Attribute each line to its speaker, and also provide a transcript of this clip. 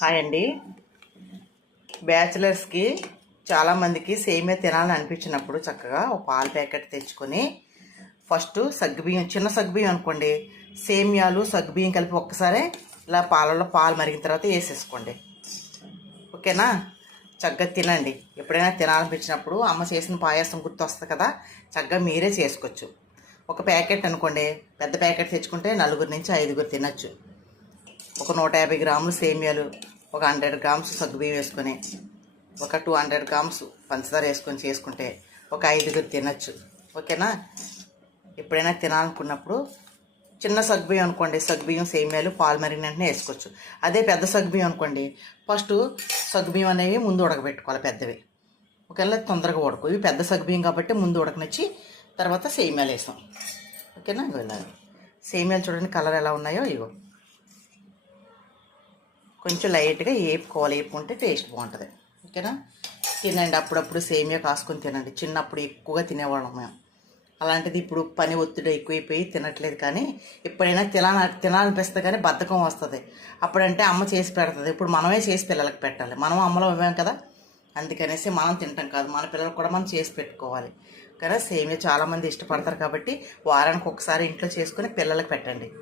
Speaker 1: Hi అండి. బ్యాచిలర్స్కి చాలామందికి సేమే తినాలని అనిపించినప్పుడు చక్కగా ఒక పాల ప్యాకెట్ తెచ్చుకొని ఫస్ట్ సగ్గుబియ్యం చిన్న సగ్గుబియ్యం అనుకోండి. సేమియాలు సగ్గుబియ్యం కలిపి ఒక్కసారి ఇలా పాలలో పాలు మరిగిన తర్వాత వేసేసుకోండి. ఓకేనా? చక్కగా తినండి. ఎప్పుడైనా తినాలనిపించినప్పుడు అమ్మ చేసిన పాయసం గుర్తు వస్తుంది కదా చక్కగా మీరే చేసుకోవచ్చు. ఒక ప్యాకెట్ అనుకోండి పెద్ద ప్యాకెట్ తెచ్చుకుంటే నలుగురు నుంచి ఐదుగురు తినచ్చు. ఒక నూట యాభై గ్రాములు సేమియాలు ఒక హండ్రెడ్ గ్రామ్స్ సగ్గుబియ్యం వేసుకొని ఒక టూ హండ్రెడ్ గ్రామ్స్ పంచదార వేసుకొని చేసుకుంటే ఒక ఐదుగురు తినచ్చు. ఓకేనా? ఎప్పుడైనా తినాలనుకున్నప్పుడు చిన్న సగ్గుబియ్యం అనుకోండి సగ్గుబియ్యం సేమియాలు పాలు మరిగిన వెంటనే వేసుకోవచ్చు. అదే పెద్ద సగ్గుబియ్యం అనుకోండి ఫస్ట్ సగ్గుబియ్యం అనేవి ముందు ఉడకబెట్టుకోవాలి పెద్దవి. ఒకవేళ తొందరగా ఉడకు ఇవి పెద్ద సగ్గుబియ్యం కాబట్టి ముందు ఉడకనిచ్చి తర్వాత సేమియాలు వేసాం ఓకేనా? ఇగో ఇలా. సేమియాలు చూడండి కలర్ ఎలా ఉన్నాయో ఇగో. కొంచెం లైట్గా వేపుకోవాలి వేపుకుంటే టేస్ట్ బాగుంటుంది. ఓకేనా? తినండి. అప్పుడప్పుడు సేమియా కాసుకొని తినండి. చిన్నప్పుడు ఎక్కువగా తినేవాళ్ళం మేము. అలాంటిది ఇప్పుడు పని ఒత్తిడి ఎక్కువైపోయి తినట్లేదు కానీ ఎప్పుడైనా తినాల తినాలనిపిస్తుంది కానీ బద్ధకం వస్తుంది. అప్పుడంటే అమ్మ చేసి పెడుతుంది. ఇప్పుడు మనమే చేసి పిల్లలకు పెట్టాలి. మనం అమ్మలో ఇవ్వాం కదా? అందుకనేసి మనం తింటాం కాదు. మన పిల్లలకు కూడా మనం చేసి పెట్టుకోవాలి. కానీ సేమియా చాలామంది ఇష్టపడతారు కాబట్టి వారానికి ఒకసారి ఇంట్లో చేసుకొని పిల్లలకు పెట్టండి.